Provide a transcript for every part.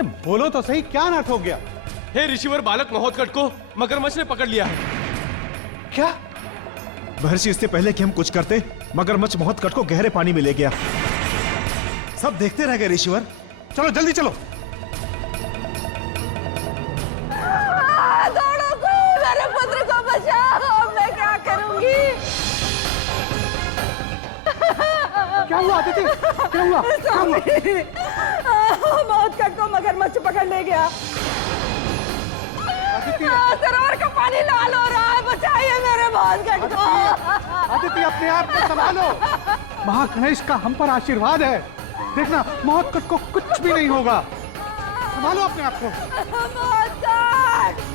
अरे बोलो तो सही, क्या अनर्थ हो गया? हे ऋषिवर, बालक महोत्कट को मगरमच्छ ने पकड़ लिया है। क्या? महर्षि, इससे पहले कि हम कुछ करते, मगरमच्छ महोत्कट को गहरे पानी में ले गया। सब देखते रह गए ऋषिवर। चलो जल्दी चलो। दौड़ो, मेरे पुत्र को बचाओ, मैं क्या करूंगी? क्या हुआ आदिति? क्या हुआ? महोत्कट को मगरमच्छ पकड़ ले गया। आदिति, सरोवर का पानी लाल हो रहा है, बचाइए मेरे महोत्कट को। आदिति अपने आप को संभालो। महागणेश का हम पर आशीर्वाद है। देखना, महोत्कट को कुछ भी नहीं होगा। संभालो अपने आप को। महोत्कट!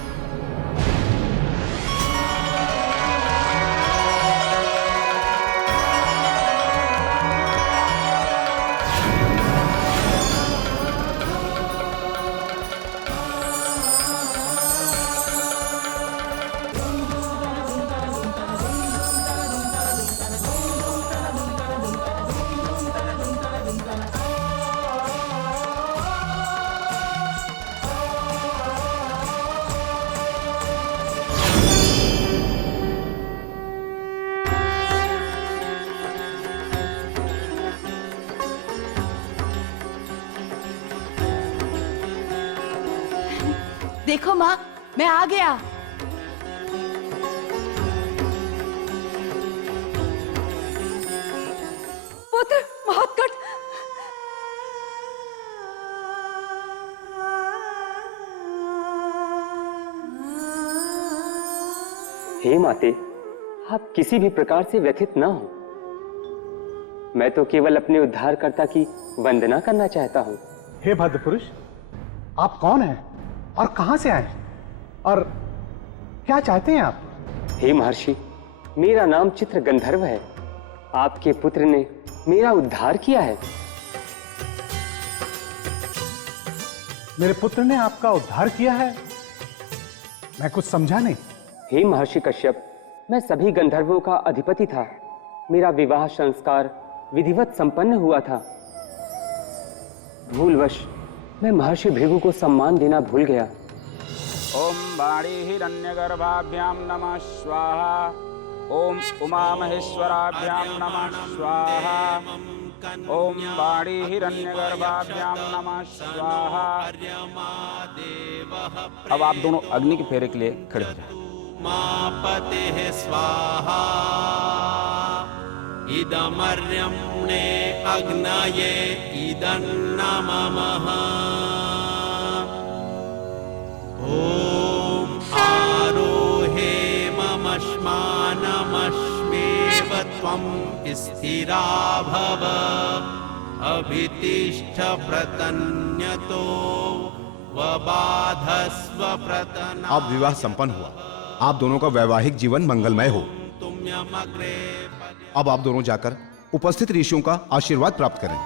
देखो माँ, मैं आ गया। पुत्र महोत्कट। हे माते, आप किसी भी प्रकार से व्यथित ना हो। मैं तो केवल अपने उद्धारकर्ता की वंदना करना चाहता हूँ। हे भद्र पुरुष, आप कौन हैं और कहां से आए और क्या चाहते हैं आप? हे महर्षि, मेरा नाम चित्र गंधर्व है। आपके पुत्र ने मेरा उद्धार किया है। मेरे पुत्र ने आपका उद्धार किया है? मैं कुछ समझा नहीं। हे महर्षि कश्यप, मैं सभी गंधर्वों का अधिपति था। मेरा विवाह संस्कार विधिवत संपन्न हुआ था। भूलवश मैं महर्षि भृगु को सम्मान देना भूल गया। ओम वाणी हिरण्यगर्भाभ्याम नमः स्वाहा। ओम उमा महेश्वराभ्याम नमः स्वाहा। ओम वाणी हिरण्यगर्भाभ्याम नमः स्वाहा। अब आप दोनों अग्नि के फेरे के लिए खड़े हो जाएं। मापते स्वाहा। इदमर्यम्णे अग्नये इदन्नमः। ॐ आरोहे ममश्मानमश्मेव त्वं स्थिरा भव। अभितिष्ठ प्रतन्यतो वबाधस्व प्रतना। अब विवाह संपन्न हुआ। आप दोनों का वैवाहिक जीवन मंगलमय हो। अब आप दोनों जाकर उपस्थित ऋषियों का आशीर्वाद प्राप्त करें।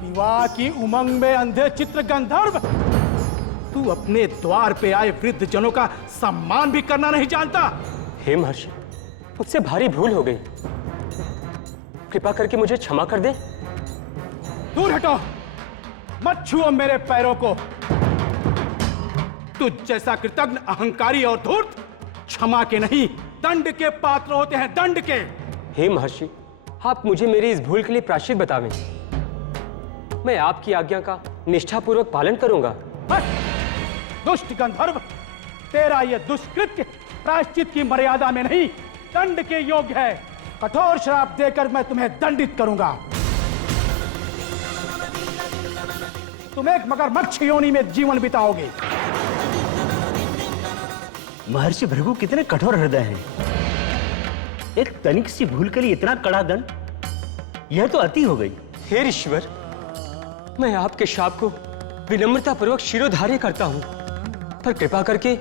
विवाह की उमंग में अंधे चित्र गंधर्व, तू अपने द्वार पे आए वृद्ध जनों का सम्मान भी करना नहीं जानता। हे महर्षि, मुझसे भारी भूल हो गई। कृपा करके मुझे क्षमा कर दे। दूर हटो, मत छुओ मेरे पैरों को। तुझ जैसा कृतज्ञ, अहंकारी और धूर्त क्षमा के नहीं, दंड के पात्र होते हैं, दंड के। हे महर्षि, आप मुझे मेरी इस भूल के लिए प्रायश्चित बतावें। मैं आपकी आज्ञा का निष्ठापूर्वक पालन करूंगा। दुष्ट गंधर्व, तेरा यह दुष्कृत्य प्रायश्चित की मर्यादा में नहीं, दंड के योग्य है। कठोर श्राप देकर मैं तुम्हें दंडित करूंगा। तुम एक मगरमच्छ योनि में जीवन बिताओगे। महर्षि भृगु कितने कठोर हृदय हैं। एक तनिक सी भूल के लिए इतना कड़ा दंड, यह तो अति हो गई। हे ईश्वर, मैं आपके शाप को विनम्रता पूर्वक शिरोधार्य करता हूं, पर कृपा करके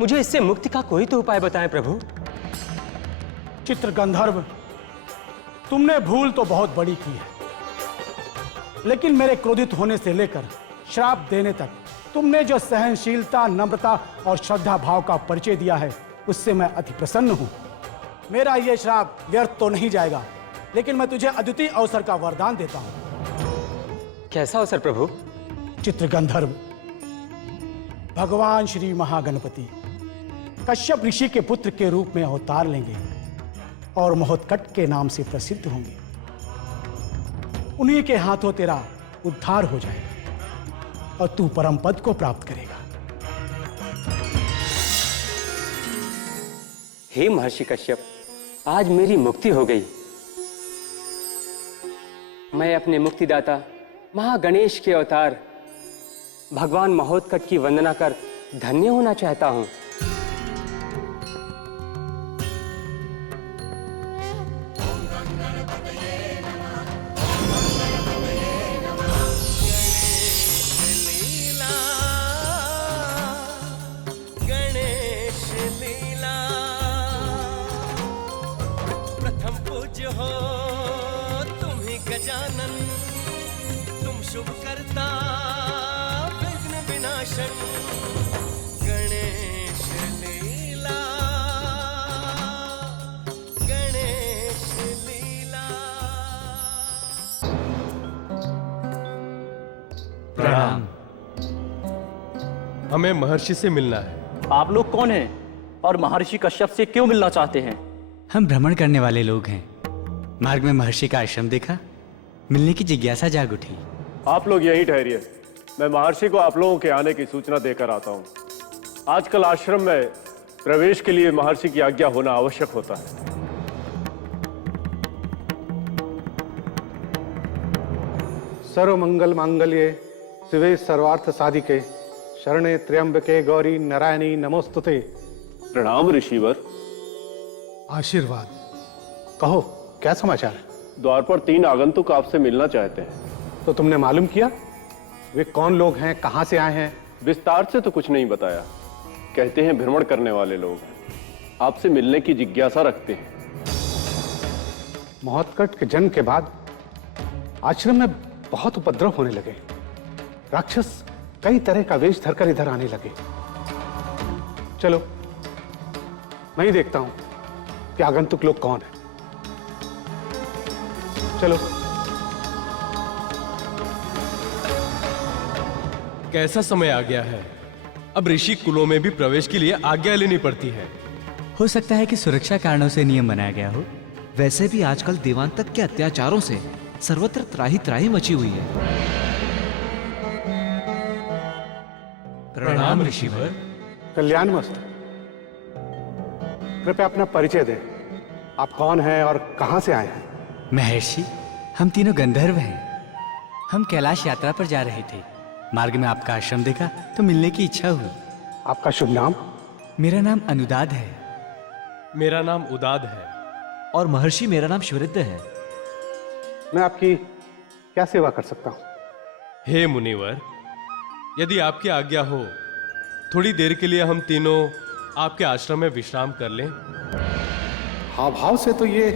मुझे इससे मुक्ति का कोई तो उपाय बताएं प्रभु। चित्रगंधर्व, तुमने भूल तो बहुत बड़ी की है, लेकिन मेरे क्रोधित होने से लेकर श्राप देने तक तुमने जो सहनशीलता, नम्रता और श्रद्धा भाव का परिचय दिया है, उससे मैं अति प्रसन्न हूं। मेरा यह श्राप व्यर्थ तो नहीं जाएगा, लेकिन मैं तुझे अद्वितीय अवसर का वरदान देता हूं। कैसा अवसर प्रभु? चित्रगंधर्व, भगवान श्री महागणपति कश्यप ऋषि के पुत्र के रूप में अवतार लेंगे और महोत्कट के नाम से प्रसिद्ध होंगे। उन्हीं के हाथों तेरा उद्धार हो जाएगा और तू परम पद को प्राप्त करेगा। हे महर्षि कश्यप, आज मेरी मुक्ति हो गई। मैं अपने मुक्तिदाता महागणेश के अवतार भगवान महोत्कट की वंदना कर धन्य होना चाहता हूं। गणेश लीला प्रथम पूज्य हो तुम ही गजानन, तुम शुभ करता विघ्न विनाशन। गणेश लीला, गणेश लीला। प्रणाम। हमें महर्षि से मिलना है। आप लोग कौन हैं और महर्षि कश्यप से क्यों मिलना चाहते हैं? हम भ्रमण करने वाले लोग हैं। मार्ग में महर्षि का आश्रम देखा, मिलने की जिज्ञासा जाग उठी। आप लोग यहीं ठहरिए, मैं महर्षि को आप लोगों के आने की सूचना देकर आता हूँ। आजकल आश्रम में प्रवेश के लिए महर्षि की आज्ञा होना आवश्यक होता है। सर्वमंगल मांगल्ये शिवे सर्वार्थ साधिके शरणे त्र्यंबके गौरी नारायणी नमोस्तुते। प्रणाम ऋषिवर। आशीर्वाद। कहो, क्या समाचार है? द्वार पर 3 आगंतुक आपसे मिलना चाहते हैं। तो तुमने मालूम किया वे कौन लोग हैं, कहां से आए हैं? विस्तार से तो कुछ नहीं बताया। कहते हैं भ्रमण करने वाले लोग हैं, आपसे मिलने की जिज्ञासा रखते हैं। महोत्कट के जन्म के बाद आश्रम में बहुत उपद्रव होने लगे। राक्षस कई तरह का वेश धरकर इधर आने लगे। चलो मैं ही देखता हूं कि आगंतुक लोग कौन हैं। चलो। कैसा समय आ गया है, अब ऋषि कुलों में भी प्रवेश के लिए आज्ञा लेनी पड़ती है। हो सकता है कि सुरक्षा कारणों से नियम बनाया गया हो। वैसे भी आजकल देवांतक के अत्याचारों से सर्वत्र त्राही त्राही मची हुई है। प्रणाम ऋषिवर। कल्याणमस्तु। कृपया अपना परिचय दें। आप कौन हैं और कहां से आए हैं? महर्षि, हम तीनों गंधर्व हैं। हम कैलाश यात्रा पर जा रहे थे। मार्ग में आपका आश्रम देखा तो मिलने की इच्छा हुई। आपका शुभ नाम? मेरा नाम अनुदाद है। मेरा नाम उदाद है। और महर्षि, मेरा नाम शिवरिद्ध है। मैं आपकी क्या सेवा कर सकता हूं? हे मुनिवर, यदि आपकी आज्ञा हो, थोड़ी देर के लिए हम तीनों आपके आश्रम में विश्राम कर लें। हाव भाव से तो ये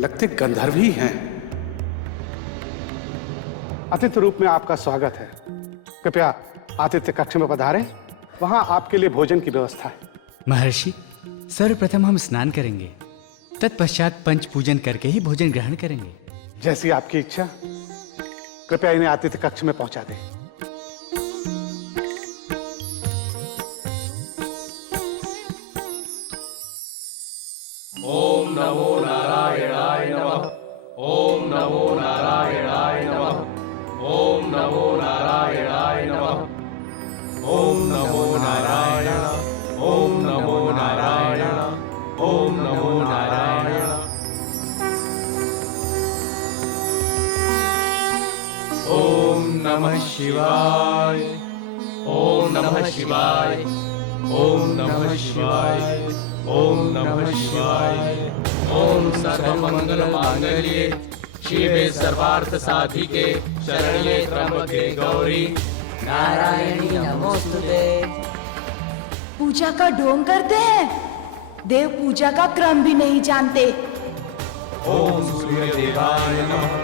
लगते गंधर्व ही हैं। अतिथि रूप में आपका स्वागत है। कृपया आतिथ्य कक्ष में पधारें, वहां आपके लिए भोजन की व्यवस्था है। महर्षि, सर्वप्रथम हम स्नान करेंगे, तत्पश्चात पंच पूजन करके ही भोजन ग्रहण करेंगे। जैसी आपकी इच्छा। कृपया इन्हें आतिथ्य कक्ष में पहुंचा दें। ओम नमो नारायणाय नमः। ओम नमो नारायणाय नमः। ओम नमो नारायणाय नमः। ओम नमो नारायण। ओम नमो नारायण। ओम नमो नारायण। ओम नमः शिवाय। ओम नमः शिवाय। ओम नमः शिवाय। ओम नमः शिवाय। ओम सर्वमंगल मांगल्ये शिवे सर्वार्थ साधिके शरण्ये त्र्यंबके गौरी नारायणी नमोस्तुते। पूजा का ढोंग करते हैं, देव पूजा का क्रम भी नहीं जानते। ओम सूर्य देवाय नमः,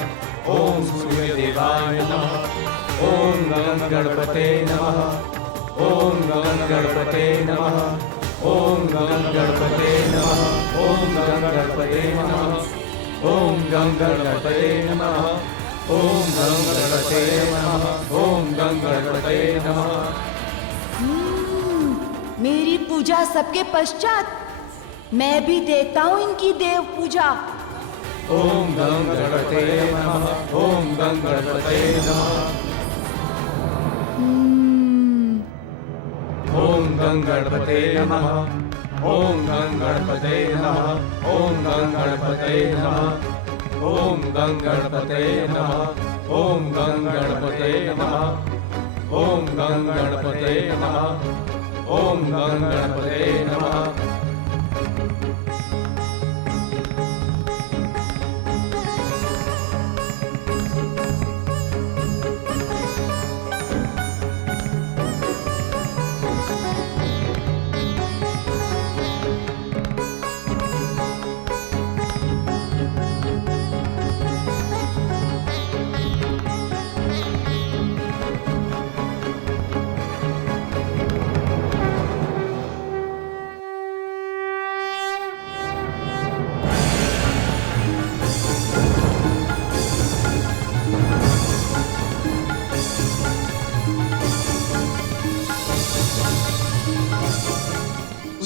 ओम सूर्य देवाय नमः, ओम गंग गणपते नमः, ओम गंग गणपते नमः, ओम गंग गणपते नमः, ओम गंग गणपते नमः, ओम गंग गणपते नमः, ओम गंग गणपते नमः, ओम गंग गणपते नमः। मेरी पूजा सबके पश्चात मैं भी देता हूँ इनकी देव पूजा। ओम गंग गणपते नमः, ओम गंग गणपते नमः, ओम गंग गणपते नमः, ओम गंग गणपते नमः, ओम गंग गणपते नमः, ओम गंग गणपते नमः, ओम गंग गणपते नमः, ओम गंग गणपते नमः, ओम गंग गणपते नमः।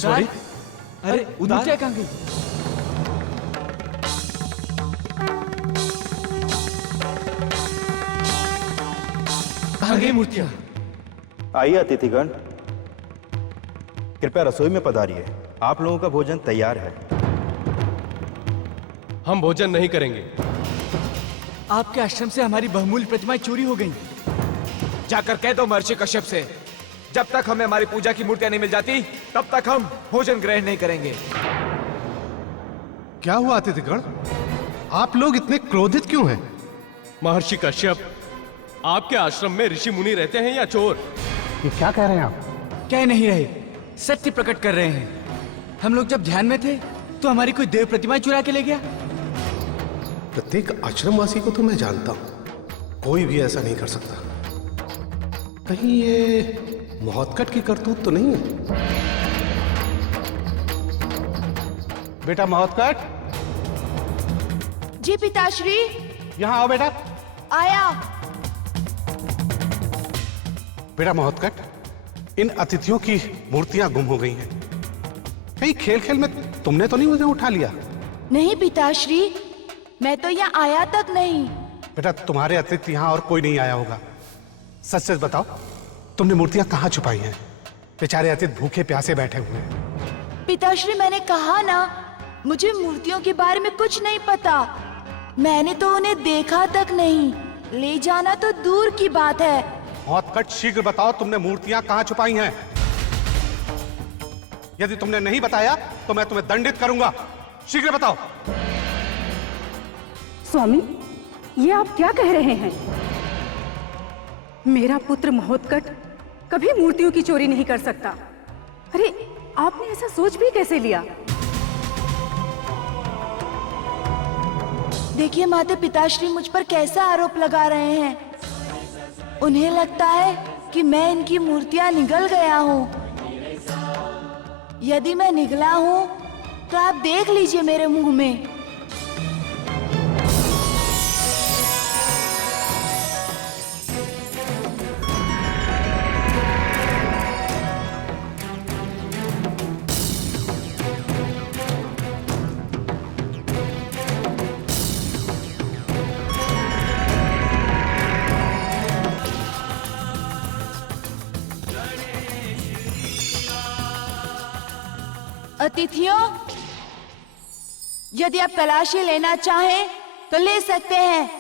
सॉरी, अरे उधर कहाँ गई? कहाँ गई मूर्तियां? आइए अतिथिगण, कृपया रसोई में पधारिए। आप लोगों का भोजन तैयार है। हम भोजन नहीं करेंगे। आपके आश्रम से हमारी बहुमूल्य प्रतिमाएं चोरी हो गई। जाकर कह दो महर्षि कश्यप से, जब तक हमें हमारी पूजा की मूर्तियां नहीं मिल जाती तब तक हम भोजन ग्रहण नहीं करेंगे। क्या हुआ अतिथिगण, आप लोग इतने क्रोधित क्यों हैं? महर्षि कश्यप, आपके आश्रम में ऋषि मुनि रहते हैं या चोर? ये क्या कह रहे हैं आप? कह नहीं रहे, सत्य प्रकट कर रहे हैं। हम लोग जब ध्यान में थे तो हमारी कोई देव प्रतिमाएं चुरा के ले गया। प्रत्येक आश्रमवासी को तो मैं जानता हूं, कोई भी ऐसा नहीं कर सकता। कहीं ये महोत्कट की करतूत तो नहीं है? बेटा महोत्कट, जी पिताश्री। यहां आओ बेटा। आया। बेटा महोत्कट, इन अतिथियों की मूर्तियां गुम हो गई हैं। कहीं खेल खेल में तुमने तो नहीं उन्हें उठा लिया? नहीं पिताश्री, मैं तो यहाँ आया तक नहीं। बेटा तुम्हारे अतिरिक्त यहाँ और कोई नहीं आया होगा। सच सच बताओ, तुमने मूर्तियां कहाँ छुपाई हैं? बेचारे अतिथि भूखे प्यासे बैठे हुए हैं। पिताश्री, मैंने कहा ना, मुझे मूर्तियों के बारे में कुछ नहीं पता। मैंने तो उन्हें देखा तक नहीं, ले जाना तो दूर की बात है। महोत्कट, शीघ्र बताओ तुमने मूर्तियां कहाँ छुपाई हैं? यदि तुमने नहीं बताया तो मैं तुम्हें दंडित करूंगा। शीघ्र बताओ। स्वामी, ये आप क्या कह रहे हैं? मेरा पुत्र महोत्कट कभी मूर्तियों की चोरी नहीं कर सकता। अरे, आपने ऐसा सोच भी कैसे लिया? देखिए माते, पिताश्री मुझ पर कैसा आरोप लगा रहे हैं। उन्हें लगता है कि मैं इनकी मूर्तियां निगल गया हूँ। यदि मैं निगला हूँ तो आप देख लीजिए मेरे मुंह में। अतिथियों, यदि आप तलाशी लेना चाहें तो ले सकते हैं,